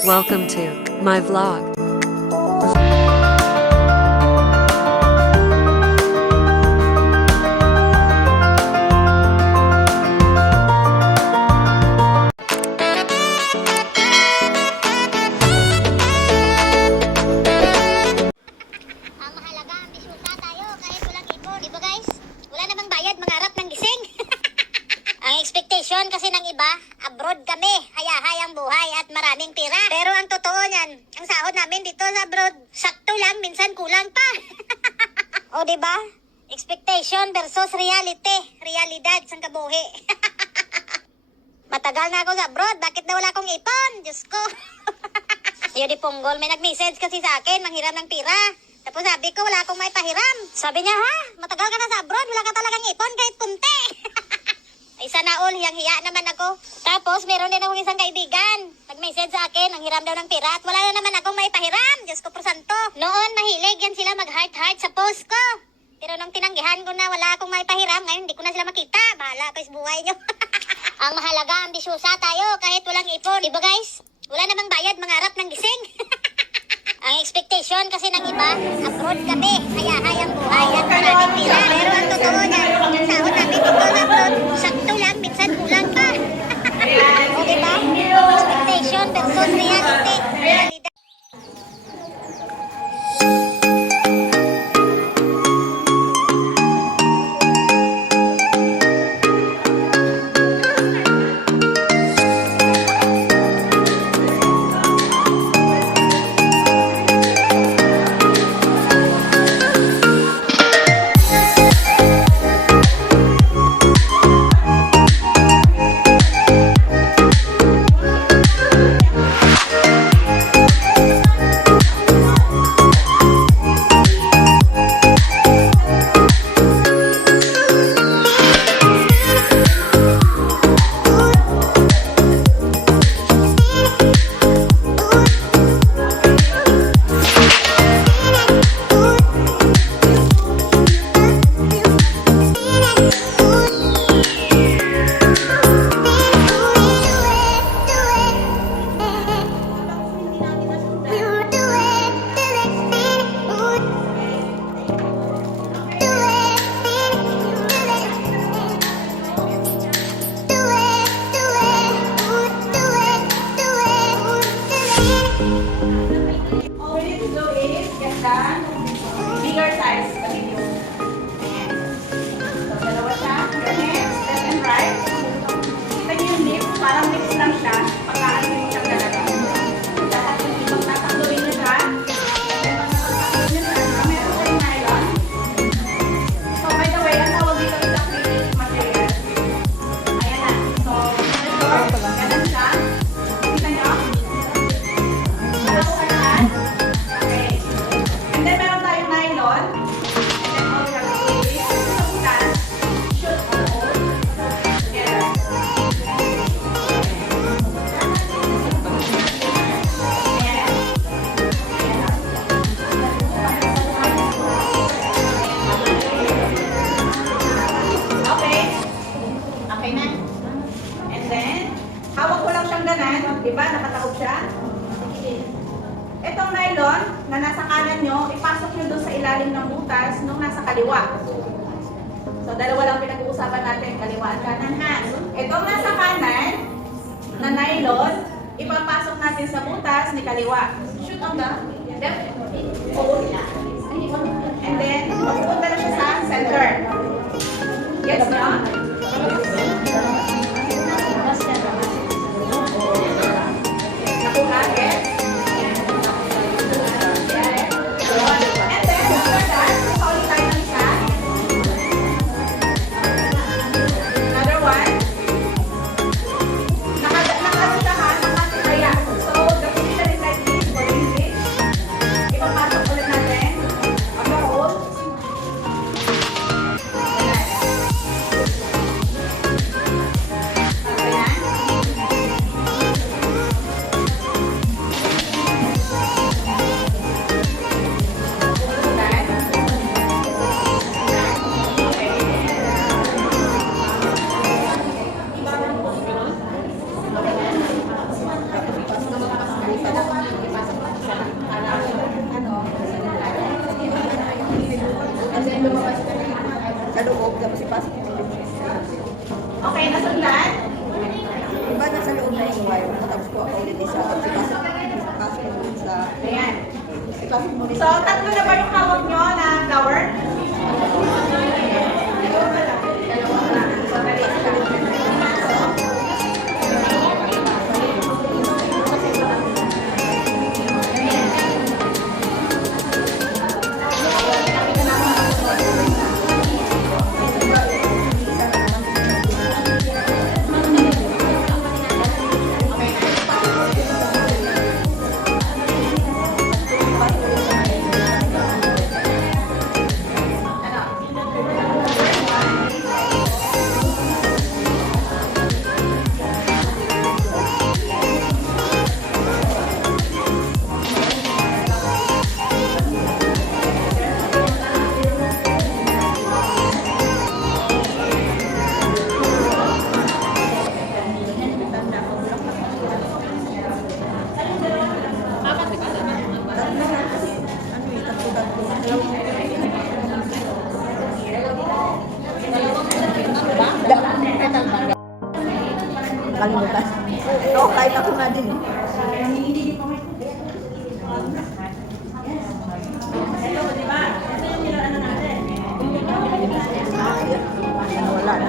Welcome to my vlog. Ang mahalaga, ambisyosa tayo kahit walang ipon. Di ba guys? Wala namang bayad, mangarap ng gising. Ang expectation kasi ng iba, abroad kami, hayahayang buhay at maraming pera. Pero ang totoo niyan, ang sahod namin dito sa abroad, sakto lang, minsan kulang pa. O di ba? Expectation versus reality. Realidad sang kabuhi. Matagal na ako sa abroad, bakit na wala akong ipon? Diyos ko. Yun di Punggol, may nag-message kasi sa akin, manghiram ng pira. Tapos sabi ko, wala akong may pahiram. Sabi niya, ha? Matagal ka na sa abroad, wala ka talagang ipon kahit kunti. Ay sana all, hiyang-hiya naman ako. Tapos meron din akong isang kaibigan. Nag-message sa akin, ang hiram daw ng pira at wala na naman akong may pahiram. Diyos ko por santo. Noon, mahilig yan sila mag-heart-heart sa post ko. Pero nung tinanggihan ko na wala akong may pahiram, ngayon hindi ko na sila makita. Bahala pa sa buhay nyo. Ang mahalaga, ambisyosa tayo kahit walang ipon. Diba guys? Wala namang bayad, mangarap ng gising. Ang expectation kasi ng iba, abroad kami, hayahayang buhay at maraming pira. Pero ang totoo niyan, ang sahod namin dito sa abroad, sakto lang, minsan kulang pa. O diba? Expectation versus reality. Realidad. All we need to do is get the bigger size the video. Ayan. So, dalawa siya. Your next, left and right. Kita niyo yung lips, parang lips lang siya. Pagkaan mo siya talaga. Lahat yung ibang tatakluin niyo siya. Then, pag natatakluin niyo siya, meron tayong nylon. So, by the way, ang tawag dito is acrylic material. Ayan na. So, ito, ganun siya. Kita niyo? Okay. And then meron tayong nylon. And then all we have to do is sa butas, shoot or hold together. Ayan. Okay. Okay na. And then, hawak ko lang siyang ganan. Diba? Nakataob siya. Itong nylon na nasa kanan nyo, ipasok nyo doon sa ilalim ng butas nung nasa kaliwa. So, dalawa lang pinag-uusapan natin, kaliwa at kanan ha. Itong nasa kanan na nylon, ipapasok natin sa butas ni kaliwa. Shoot on the left. And then, magpunta na siya sa center. Gets nyo? Nakuha, gets? And then, after that, paulit tayo ng isa. Another one. Nakadita ha, nakataya. So, the position is like this for English. Ipapasok ulit natin. On the hold. Ayan. that? Diba nasa loob na yung wire mo, tapos kuha ka ulit isa, tapos ipasok mo sa... Ayan. Ipasok mo rin So, tatlo na ba yung hawak nyo na flower? kalimutan. Oo, kahit ako nga din. Wala na.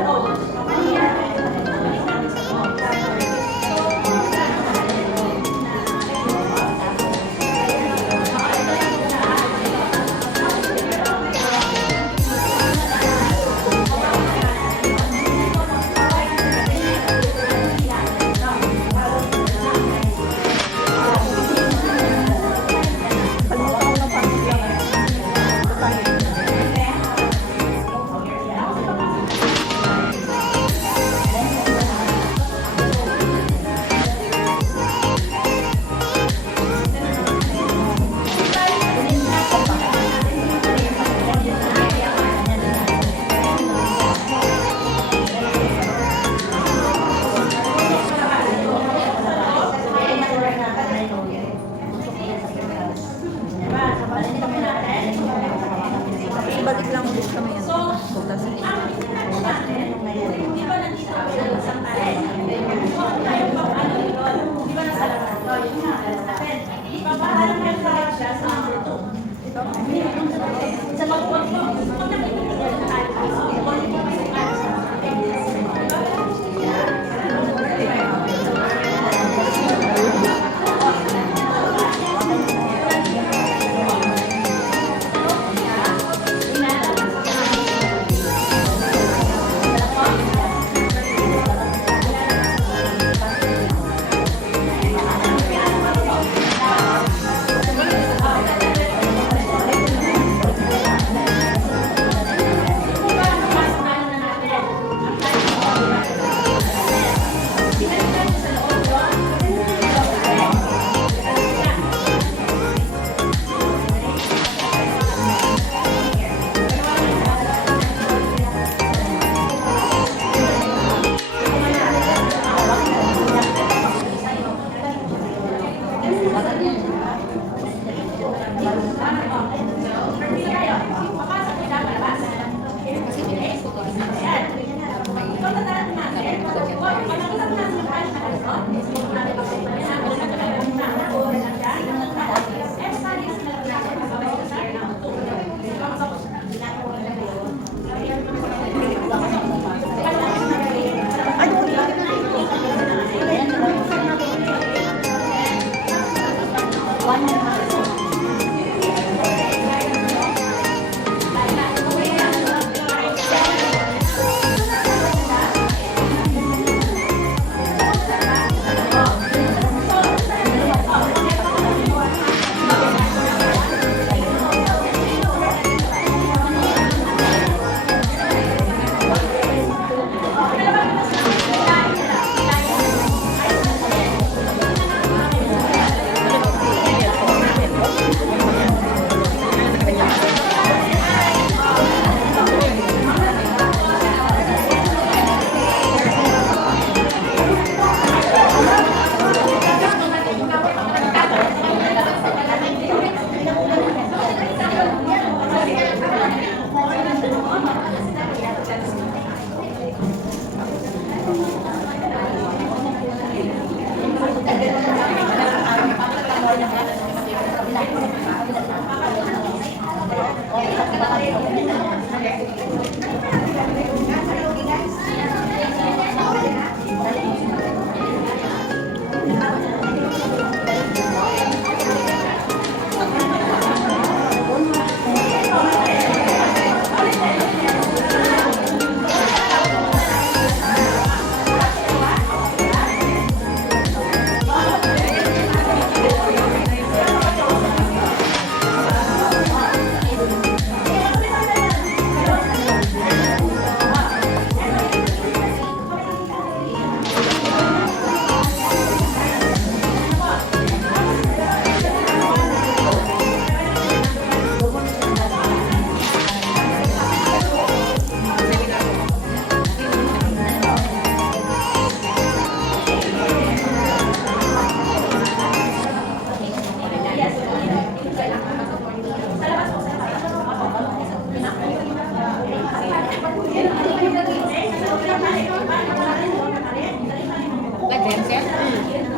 lenses.